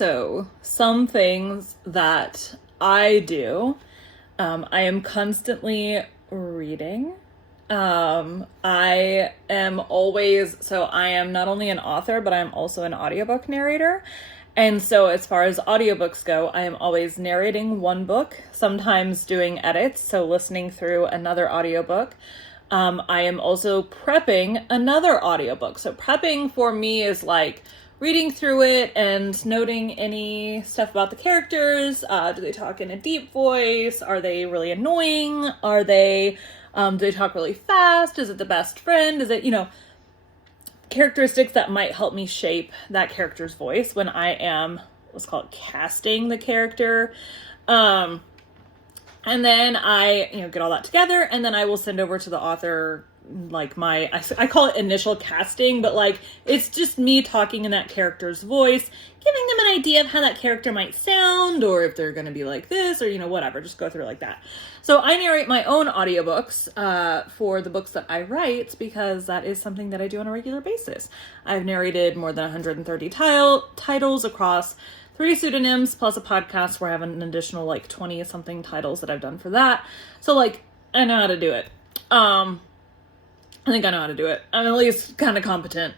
So some things that I do, I am constantly reading. I am always, so I am not only an author, but I'm also an audiobook narrator. And so as far as audiobooks go, I am always narrating one book, sometimes doing edits, so listening through another audiobook. I am also prepping another audiobook. So prepping for me is like reading through it and noting any stuff about the characters. Do they talk in a deep voice? Are they really annoying? Are they, do they talk really fast? Is it the best friend? Is it, characteristics that might help me shape that character's voice when I am, what's called casting the character. And then I, get all that together, and then I will send over to the author, like I call it initial casting, but like, it's just me talking in that character's voice, giving them an idea of how that character might sound, or if they're going to be like this, or, whatever, just go through like that. So I narrate my own audiobooks, for the books that I write, because that is something that I do on a regular basis. I've narrated more than 130 titles across 3 pseudonyms, plus a podcast where I have an additional 20 something titles that I've done for that. So I know how to do it. I think I know how to do it. I'm at least kind of competent.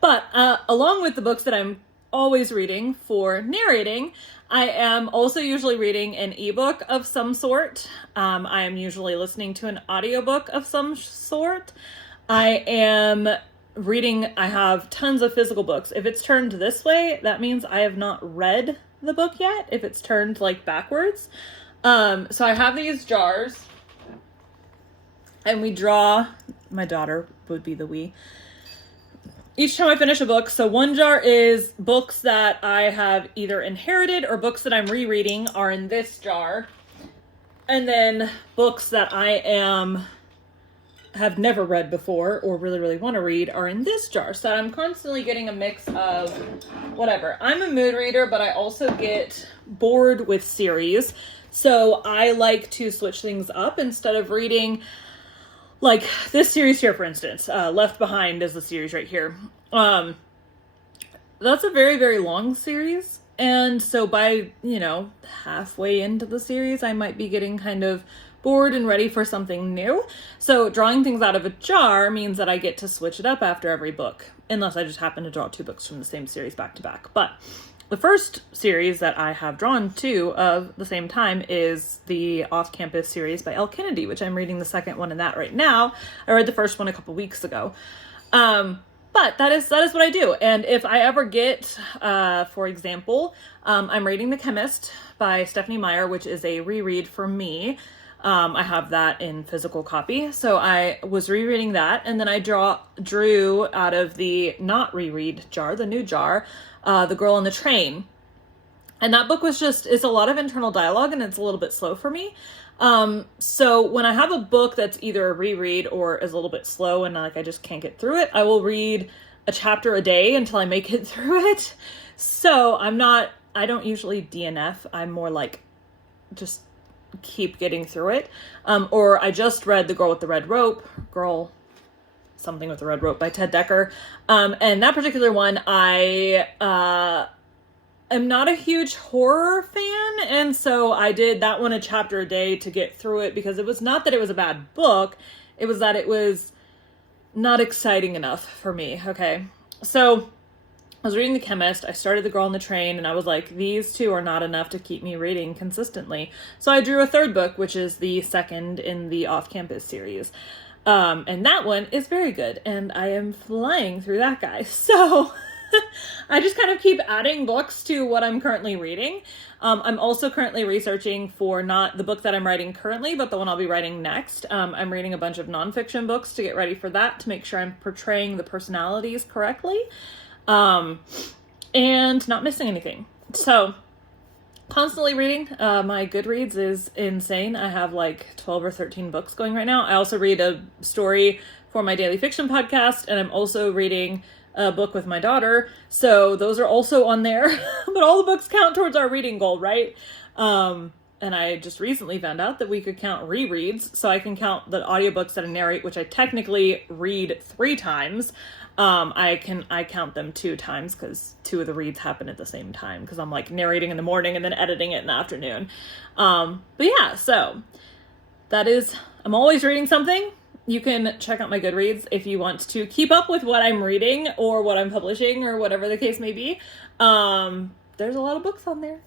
But along with the books that I'm always reading for narrating, I am also usually reading an ebook of some sort. I am usually listening to an audiobook of some sort. I have tons of physical books. If it's turned this way, that means I have not read the book yet, if it's turned backwards. So I have these jars, and we draw, my daughter would be the we, each time I finish a book. So one jar is books that I have either inherited or books that I'm rereading are in this jar. And then books that I have never read before or really, really want to read are in this jar. So I'm constantly getting a mix of whatever. I'm a mood reader, but I also get bored with series. So I like to switch things up instead of reading this series here, for instance. Left Behind is the series right here. That's a very, very long series. And so by, halfway into the series, I might be getting kind of bored and ready for something new. So drawing things out of a jar means that I get to switch it up after every book, unless I just happen to draw 2 books from the same series back to back. But the first series that I have drawn 2 of the same time is the Off-Campus series by Elle Kennedy, which I'm reading the second one in that right now. I read the first one a couple weeks ago. But that is what I do. And if I ever get, for example, I'm reading The Chemist by Stephenie Meyer, which is a reread for me. I have that in physical copy. So I was rereading that, and then I drew out of the not reread jar, the new jar, The Girl on the Train. And that book was it's a lot of internal dialogue, and it's a little bit slow for me. So when I have a book that's either a reread or is a little bit slow and I just can't get through it, I will read a chapter a day until I make it through it. So I don't usually DNF. I'm more just keep getting through it. Or I just read The Girl with the Red Rope, something with the Red Rope by Ted Dekker. And that particular one, I am not a huge horror fan. And so I did that one a chapter a day to get through it, because it was not that it was a bad book. It was that it was not exciting enough for me. Okay. So I was reading The Chemist, I started The Girl on the Train, and I was like, these 2 are not enough to keep me reading consistently. So I drew a 3rd book, which is the second in the Off-Campus series. And that one is very good, and I am flying through that guy. So I just kind of keep adding books to what I'm currently reading. I'm also currently researching for not the book that I'm writing currently, but the one I'll be writing next. I'm reading a bunch of nonfiction books to get ready for that, to make sure I'm portraying the personalities correctly. And not missing anything. So constantly reading. My Goodreads is insane. I have 12 or 13 books going right now. I also read a story for my daily fiction podcast, and I'm also reading a book with my daughter. So those are also on there, but all the books count towards our reading goal, right? And and I just recently found out that we could count rereads, so I can count the audiobooks that I narrate, which I technically read 3 times. I count them 2 times because 2 of the reads happen at the same time because I'm like narrating in the morning and then editing it in the afternoon. But yeah, so that is, I'm always reading something. You can check out my Goodreads if you want to keep up with what I'm reading or what I'm publishing or whatever the case may be. There's a lot of books on there.